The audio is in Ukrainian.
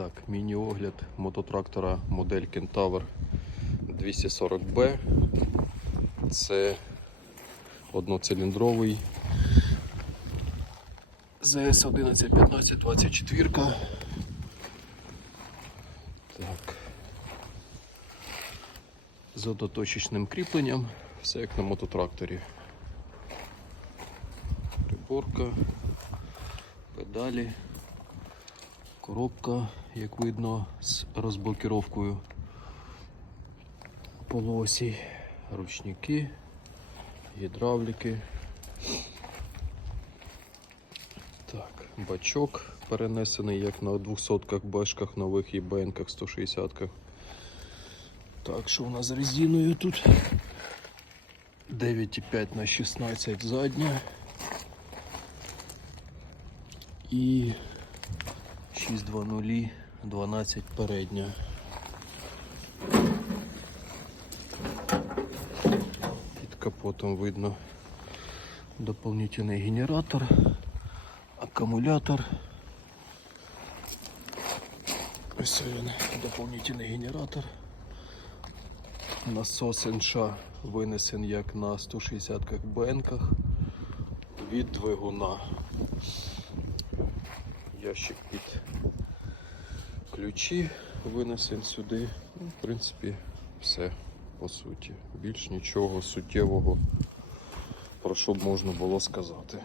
Так, міні-огляд мототрактора модель Kentaur 240B. Це одноциліндровий ЗС 1115 24. Так. З одноточечним кріпленням, все як на мототракторі. Приборка, педалі. Коробка, як видно, з розблокіровкою полуосій, ручники, гідравліки. Так, бачок перенесений як на 200-ках, бешках нових і бенках 160-ках. Так, що у нас з резиною тут? 9,5 на 16 задня. І 620 12 передня. Під капотом видно дополнительний генератор, акумулятор. Ось він, дополнительний генератор. Насос НШ винесен як на 160-ках бенках від двигуна ящик під ключі винесен сюди. Ну, в принципі, все по суті. Більш нічого суттєвого, про що б можна було сказати.